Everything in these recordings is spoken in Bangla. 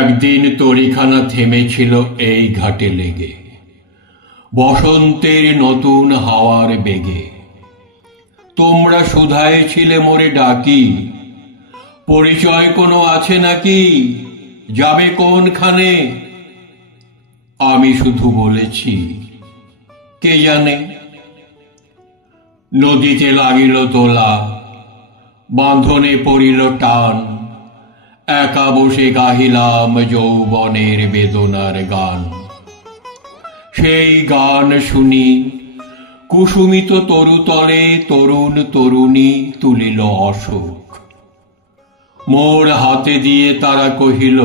একদিন তরিখানা থেমেছিল এই ঘাটে লেগে, বসন্তের নতুন হাওয়ার বেগে। তোমরা শুধায় ছিলে মোরে ডাকি, পরিচয় কোনো আছে নাকি, যাবে কোনখানে? আমি শুধু বলেছি, কে জানে। নদীতে লাগিল তোলা, বাঁধনে পড়িল টান, একা বসে গাহিলাম যৌবনের বেদনার গান। সেই গান শুনি কুসুমিত তরুতলে তরুণ তরুণী তুলিল অশোক। মোর হাতে দিয়ে তারা কহিল,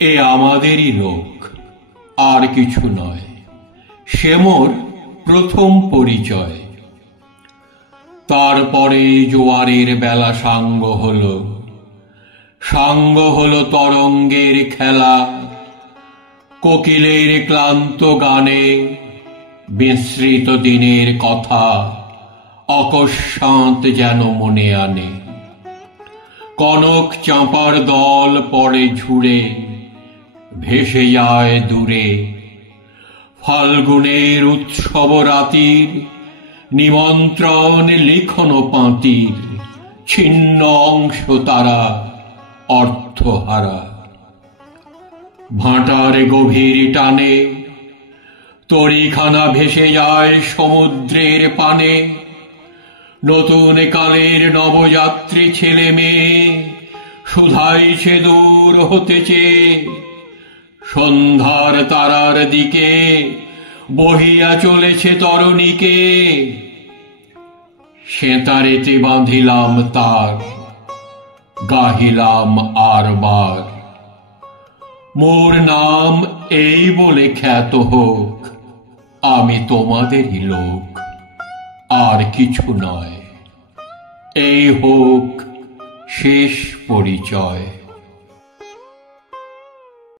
এ আমাদেরই লোক, আর কিছু নয়। সে মোর প্রথম পরিচয়। তারপরে জোয়ারের বেলা সাঙ্গ হলো, সাঙ্গ হলো তরঙ্গের খেলা। কোকিলের ক্লান্ত গানে বিস্মৃত দিনের কথা অকস্মাৎ যেন মনে আনে। কনক চাঁপার দল পড়ে ঝুড়ে, ভেসে যায় দূরে। ফাল্গুনের উৎসব রাতির নিমন্ত্রণ লিখন পাঁতির, ছিন্ন অংশ তারা অর্থহারা। ভাটার গভীর টানে তরিখানা ভেসে যায় সমুদ্রের পানে। নতুন কালের নবযাত্রী ছেলে মেয়ে শুধাইছে দূর হতেছে, সন্ধ্যার তারার দিকে বহিয়া চলেছে তরুণীকে। সেতারেতে বাঁধিলাম তার, গাহিলাম আরবার, মোর নাম এই বলে খ্যাত হোক, আমি তোমাদেরই লোক, আর কিছু নয়। এই হোক শেষ পরিচয়।